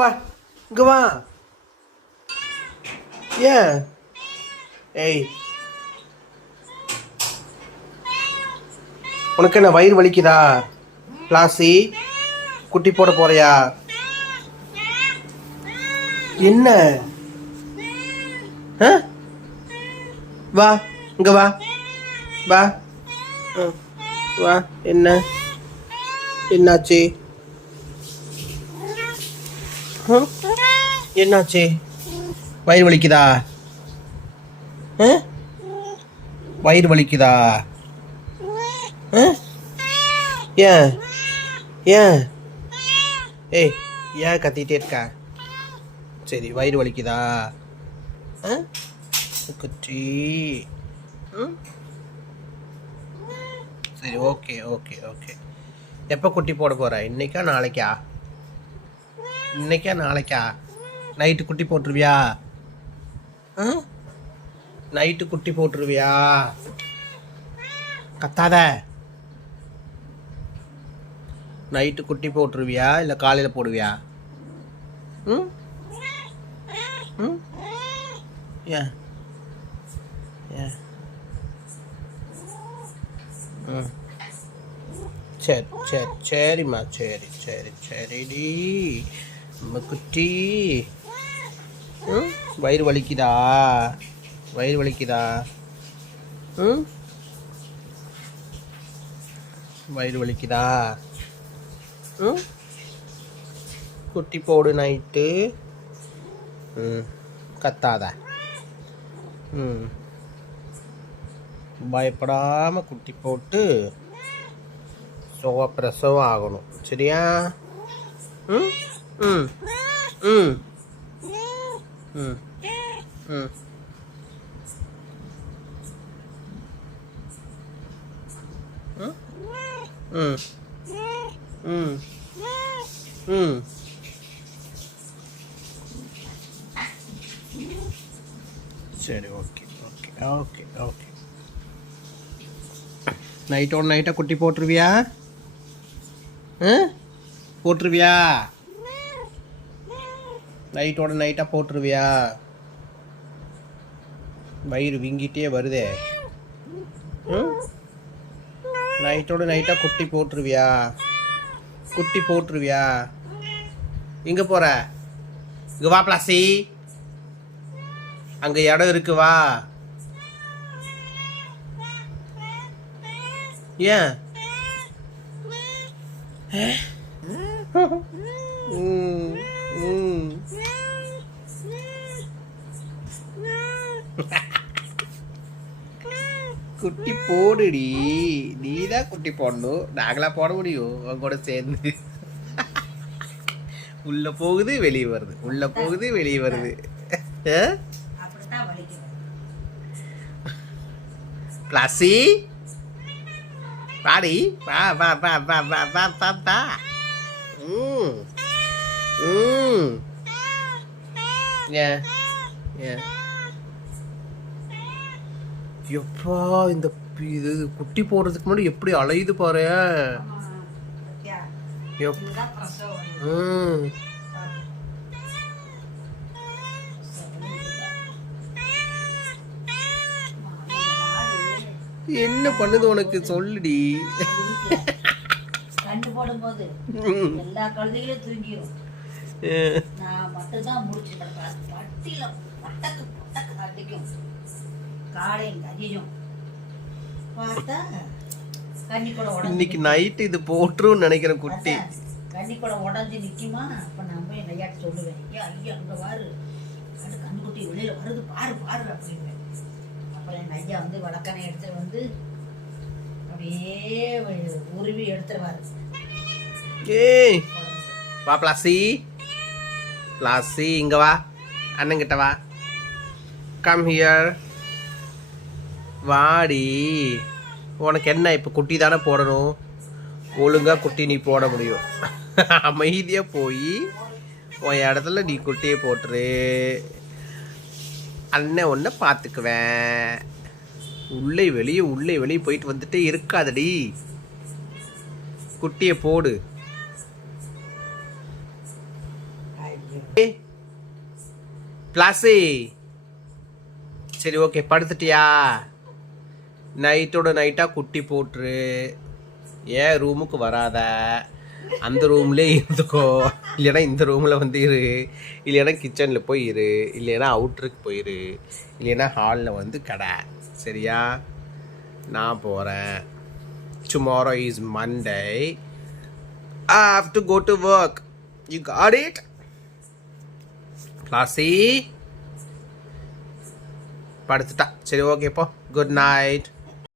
வா இங்க வா. ஏன் ஏய் உனக்கு என்ன வயிறு வலிக்குதா? பிளாசி குட்டி போட போறியா? என்ன வா இங்க வா வா. வா. என்ன என்னாச்சு? என்னாச்சு? வயிறு வலிக்குதா? வயிறு வலிக்குதா? ஏன் ஏன் ஏய் ஏன் கத்திட்டே இருக்கா? சரி வயிறு வலிக்குதா? குட்டி சரி ஓகே ஓகே ஓகே. எப்போ குட்டி போட போகிற? இன்னைக்கா நாளைக்கா? இன்னைக்கா நாளைக்கா? நைட்டு குட்டி போட்டுருவியா? நைட்டு குட்டி போட்டுருவியா? கத்தாத. நைட்டு குட்டி போட்டுருவியா இல்லை காலையில் போடுவியா? ம் ம் ஏன் ஏன் ம் சரி சரி சரிம்மா சரி சரி சரிடி நம்ம குட்டி. வயிறு வலிக்குதா? வயிறு வலிக்குதா? வயிறு வலிக்குதா? குட்டி போடு நைட்டு. கத்தாத. பயப்படாமல் குட்டி போட்டு பிரசவம் ஆகணும். சரியா? ம் ம் ம் ம் ம் ம் ம் ம் சரி ஓகே ஓகே ஓகே ஓகே. நைட்டோட நைட்டாக குட்டி போட்டுருவியா? போட்டுருவியா? நைட்டோட நைட்டாக போட்டுருவியா? வயிறு வீங்கிட்டே வருதே. நைட்டோட நைட்டாக குட்டி போட்டுருவியா? குட்டி போட்டுருவியா? எங்கே போகிற? இங்கே வா பிளாசி. அங்கே இடம் இருக்கு வா. ஏன் குட்டி போடுடி. நீ தான் குட்டி போடணும். நாங்களா போட முடியும் உன் கூட சேர்ந்து? உள்ள போகுது வெளியே வருது, உள்ள போகுது வெளியே வருது. பிளாசி பாடி வா வா வா வா வா வா வா வா. ஏன் ஏன் எப்பா இந்த இது குட்டி போடுறதுக்கு முன்னாடி எப்படி அலையுது பாரு. என்ன பண்ணுது உனக்கு சொல்லுடி. கண்டு போடும்போது எல்லா கழுதைகளும் தூங்கிடும். நான் மட்டும் தான் முடிச்சு பட்டியில பட்டக்கு பட்டக்கு அடிக்கும். காலையும் கதியும் பார்த்தா கன்னிக்கூட உடம்பு. இன்னைக்கு நைட்டு இது போட்டுரும் நினைக்கிறேன் குட்டி. கன்னிக்கூட உடஞ்சி நிற்குமா? அப்போ நான் போய் நையாட்டு சொல்லுவேன், ஐயா ஐயா அங்கே பாரு அது கண்ணுக்குட்டி வெளியில வருது பாரு பாரு அப்படின்னு. அப்புறம் என் ஐயா வந்து வழக்கனை எடுத்துட்டு வந்து அப்படியே உருவி எடுத்துருவாரு. ஏய் வா பிளாசி. பிளாசி இங்க வா. அண்ணங்கிட்ட வா. Come here. வாடி. உனக்கு என்ன இப்போ குட்டி தானே போடணும்? ஒழுங்காக குட்டி நீ போட முடியும். அமைதியாக போய் உன் இடத்துல நீ குட்டியை போட்டுரு. அண்ணன் ஒன்றை பார்த்துக்குவேன். உள்ளே வெளியே போயிட்டு வந்துட்டே இருக்காதடி. குட்டியை போடு. பிளாசி சரி ஓகே படுத்துட்டியா? நைட்டோட நைட்டாக குட்டி போட்டுரு. ஏன் ரூமுக்கு வராத, அந்த ரூம்லேயே இருந்துக்கோ. இல்லைன்னா இந்த ரூமில் வந்து இரு, இல்லைன்னா கிச்சனில் போய் இரு, இல்லைன்னா அவுட்ருக்கு போயிரு, இல்லைன்னா ஹாலில் வந்து கடை. சரியா? நான் போகிறேன். Tomorrow is Monday. I have to go to work. You got it? Classy? படுத்துட்டா. சரி ஓகே போ. Good night.